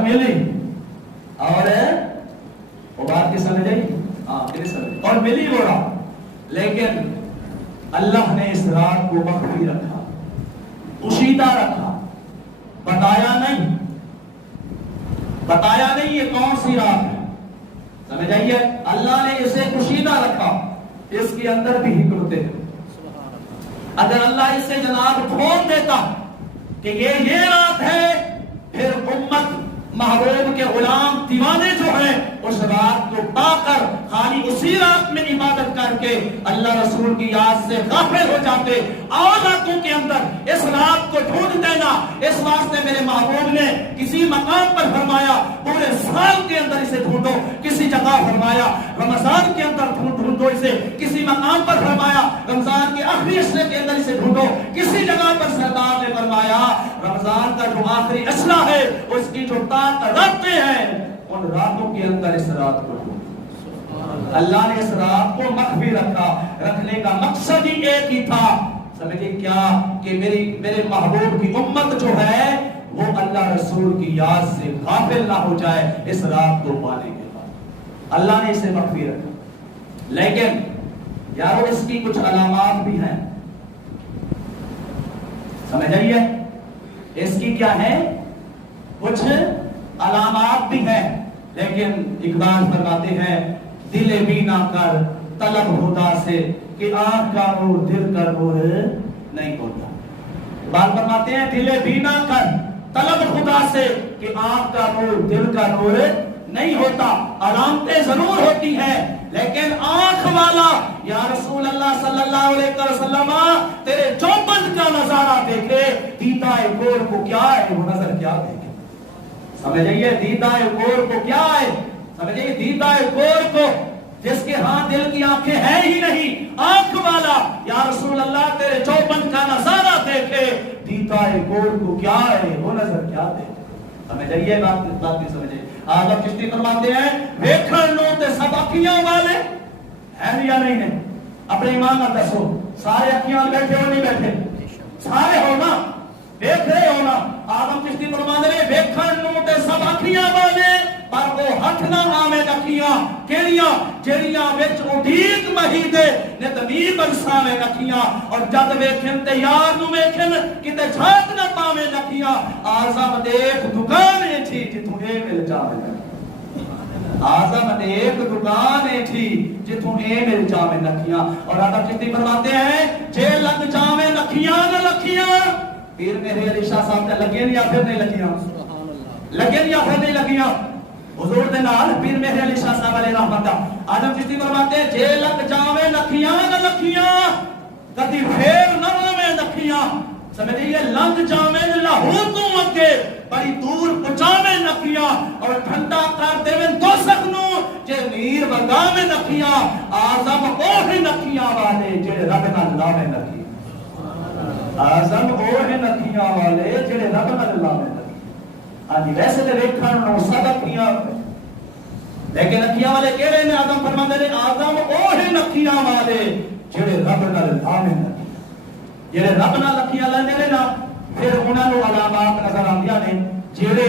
اور ملی اور وہ بات کی سمجھ آئی؟ ہاں سمجھ اور ملی وہ رات، لیکن اللہ نے اس رات کو مخفی رکھا، پوشیدہ رکھا، بتایا نہیں یہ کون سی رات ہے، سمجھ آئیے؟ اللہ نے اسے پوشیدہ رکھا، اس کے اندر بھی حکمتیں ہیں۔ اگر اللہ اس سے جناب کھول دیتا کہ یہ رات ہے، پھر امت محبوب کے غلام دیوانے جو ہیں اس رات کو پا کر خالی اسی رات میں عبادت کر کے اللہ رسول کی یاد سے غافل ہو جاتے۔ اور راتوں کے اندر اس رات کو ڈھونڈ دینا، اس واسطے میرے محبوب نے کسی مقام پر فرمایا پورے سال کے اندر اسے ڈھونڈو، کسی جگہ فرمایا رمضان کے اندر ڈھونڈو اسے، کسی مقام پر فرمایا رمضان کے آخری عشرے کے اندر اسے ڈھونڈو، کسی جگہ پر سردار نے فرمایا رمضان کا جو آخری عشرہ ہے اس کی جو راتیں ہیں ان راتوں کے اندر اس رات کو ڈھونڈو۔ اللہ نے اس رات کو مخفی رکھا، رکھنے کا مقصد ہی ایک ہی تھا، سمجھے کیا؟ کہ میرے محبوب کی امت جو ہے وہ اللہ رسول کی یاد سے غافل نہ ہو جائے اس رات کو پانے کے بعد، اللہ نے اسے مخفی رکھا۔ لیکن یارو اس کی کچھ علامات بھی ہیں، سمجھ آئیے؟ اس کی کیا ہے؟ کچھ علامات بھی ہیں، لیکن اقبال فرماتے ہیں دل بینا کر طلب خدا سے کہ آنکھ کا نور دل کا نور نہیں ہوتا۔ اقبال فرماتے ہیں دل بینا کر طلب خدا سے کہ آنکھ کا نور دل کا نور نہیں ہوتا۔ علامتیں ضرور ہوتی ہیں لیکن آنکھ والا یا رسول اللہ صلی اللہ علیہ وسلم تیرے چوبند کا نظارہ دیکھے، دیدہ گور کو کیا ہے وہ نظر کیا دیکھے، سمجھئیے؟ دیدہ گور کو کیا ہے، سمجھئیے؟ دیدہ گور کو جس کے ہاں دل کی آنکھیں ہیں ہی نہیں، آنکھ والا یا رسول اللہ تیرے چوبند کا نظارہ دیکھے، دیدہ گور کو کیا ہے وہ نظر کیا دیکھے، سمجھئیے؟ بات نہیں سمجھئیے؟ آدم چشتی فرماتے ہیں ویکھن نو تے سب اکھیاں والے ہیں یا نہیں ہیں؟ اپنے ایمان نہ دسو، سارے اکھیاں بیٹھے ہو نہیں بیٹھے؟ سارے ہو نا، دیکھ رہے ہو نا؟ آدم چشتی فرماتے ہیں ویکھن نو تے سب اکھیاں والے پر وہ ہتھ نہ آویں اکھیاں کیڑیاں جڑیاں وچ اڈیق مہیدے نتمی برساویں اکھیاں، اور جد ویکھن تے یار نو ویکھن کتے جھاک نہ پاویں اکھیاں، آزم دیکھ دکان تھی جتوں اے مل جاویں، آزم دیکھ دکان تھی جتوں اے مل جاویں اکھیاں۔ اور آدم چشتی فرماتے ہیں جے لگ جاویں اکھیاں نہ لکھیاں، پیر میرے علی شاہ صاحب نے لگیں یا پھر نہیں لگیاں؟ لگیں یا پھر نہیں لگیاں؟ حضور دے نال پیر میرے علی شاہ صاحب علیہ رحمت آدم چشتی فرماتے ہیں جے لگ جاویں لکھیاں نہ لکھیاں، کدی پھیر نہ ہوویں لکھیاں، سمجھئیے؟ لنگ جاویں لاہور تو اگے بڑی دور پہنچاویں لکھیاں، اور ٹھنڈا کر دیویں دوزخ نو جے نیر وگاویں لکھیاں، آزم اوہ لکھیاں والے جڑے رب نال لاویں لکھیاں، آزم اوہ لکھیاں والے جڑے رب نال لاویں لکھیاں۔ ہاں جی، ویسے تے ویکھن نو سب اکھیاں، لیکن اکھیاں والے کہڑے نے؟ آدم فرماندے نے آدم اوہ اکھیاں والے جڑے رب نال لاویں لکھیاں، جڑے رب نال اکھیاں لیندے نے نا، پھر انہاں نو علامات نظر آندیاں نے، جڑے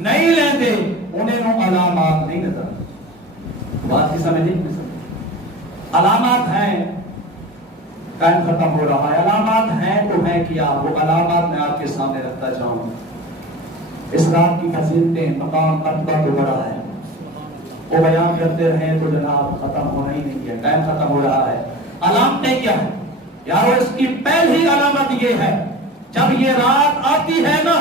نہیں لیندے انہاں نو علامات نہیں نظر آندی۔ بات کی سمجھ نہیں؟ علامات ہیں، ٹائم ختم ہو رہا ہے، علامات ہیں تو ہیں کیا؟ وہ علامات میں آپ کے سامنے رکھتا جاؤں۔ اس رات کی فضیلتیں، مقام، مرتبہ تو بڑا ہے، وہ بیان کرتے رہیں تو جناب ختم ہونا ہی نہیں ہے، ٹائم ختم ہو رہا ہے۔ علامتیں کیا ہیں یارو؟ اس کی پہلی علامت یہ ہے جب یہ رات آتی ہے نا،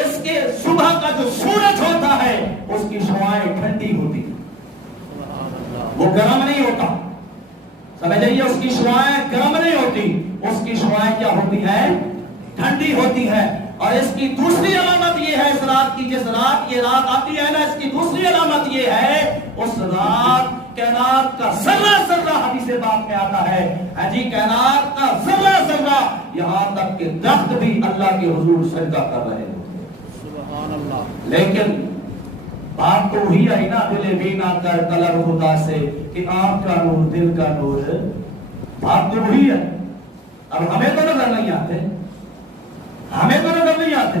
اس کے صبح کا جو سورج ہوتا ہے اس کی شعاعیں ٹھنڈی ہوتی، وہ گرم نہیں ہوتا، سمجھئیے؟ اس کی شعاعیں گرم نہیں ہوتی، اس کی شعاعیں کیا ہوتی ہیں؟ ٹھنڈی ہوتی ہے۔ اور اس کی دوسری علامت یہ ہے اس رات کی، جس رات یہ رات آتی ہے نا، اس کی دوسری علامت یہ ہے اس رات کائنات کا ذرہ ذرہ، حدیث پاک میں آتا ہے ہاں جی، کائنات کا ذرہ ذرہ، یہاں تک کہ درخت بھی اللہ کے حضور سجدہ کر رہے ہیں، سبحان اللہ۔ لیکن بات تو وہی آئی نا، دل بینا کر طلب خدا سے کہ آنکھ کا نور دل کا نور، بات تو وہی ہے۔ اب ہمیں تو نظر نہیں آتے، ہمیں تو نظر نہیں آتے،